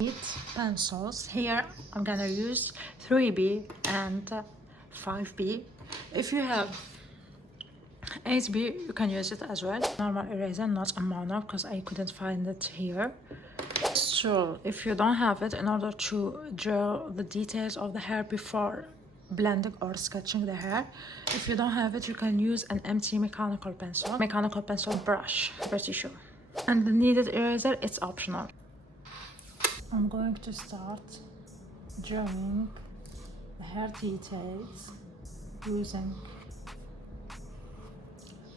8 pencils. Here I'm gonna use 3B and 5B. If you have 8B, you can use it as well. Normal eraser, not a mono, because I couldn't find it here. So if you don't have it, in order to draw the details of the hair before blending or sketching the hair, if you don't have it, you can use an empty mechanical pencil brush, paper tissue. And the needed eraser, it's optional. I'm going to start drawing the hair details using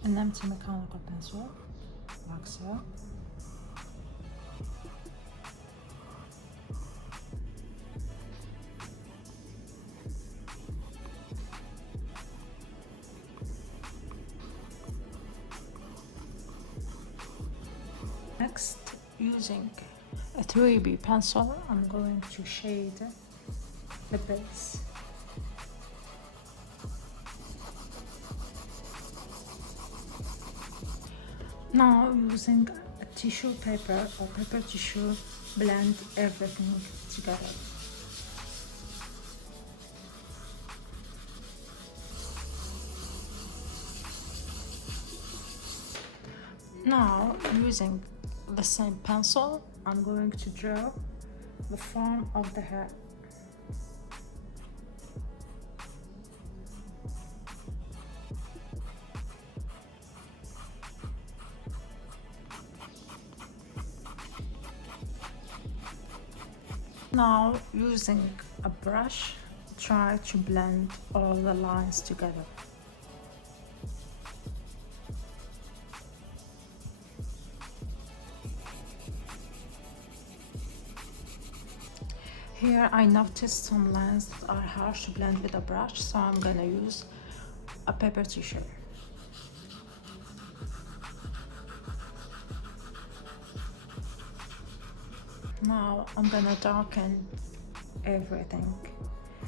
an empty mechanical pencil, like so. Next, using a 3B pencil, I'm going to shade the base. Now, using a tissue paper or paper tissue, blend everything together. Now, using the same pencil, I'm going to draw the form of the hair. Now, using a brush, try to blend all the lines together. Here I noticed some lines that are harsh to blend with a brush, so I'm gonna use a paper tissue. Now I'm gonna darken everything.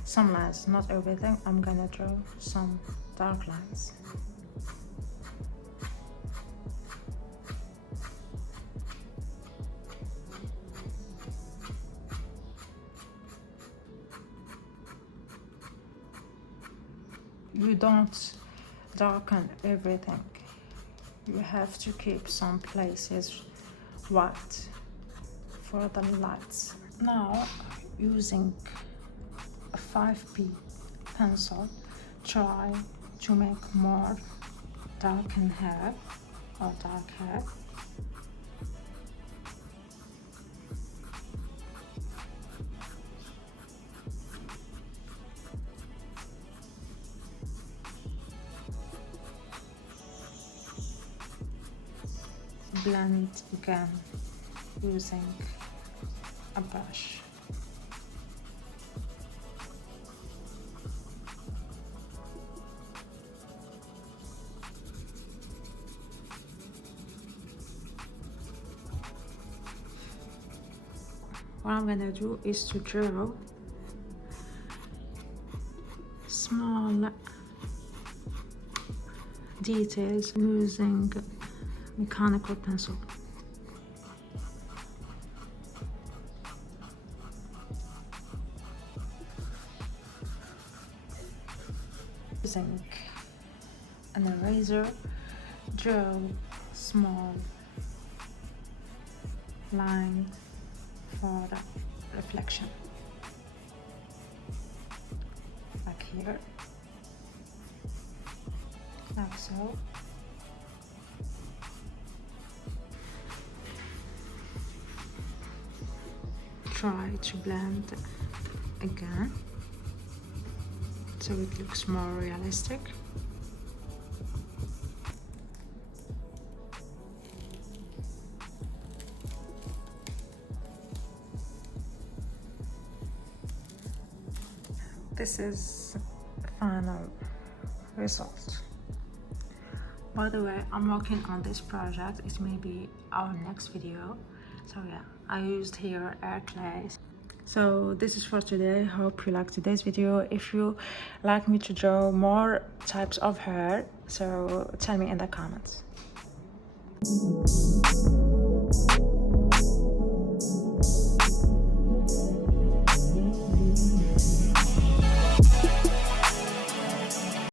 Some lines, not everything. I'm gonna draw some dark lines. You don't darken everything. You have to keep some places white for the lights. Now, using a 5B pencil, try to make more darken hair or dark hair. Blend again using a brush. What I'm gonna do is to draw small details using mechanical pencil. Using an eraser, draw small line for reflection, like here, like so. Try to blend again so it looks more realistic. This is the final result. By the way, I'm working on this project. It may be our next video. So yeah, I used here air clay. So this is for today. Hope you liked today's video. If you like me to draw more types of hair, so tell me in the comments.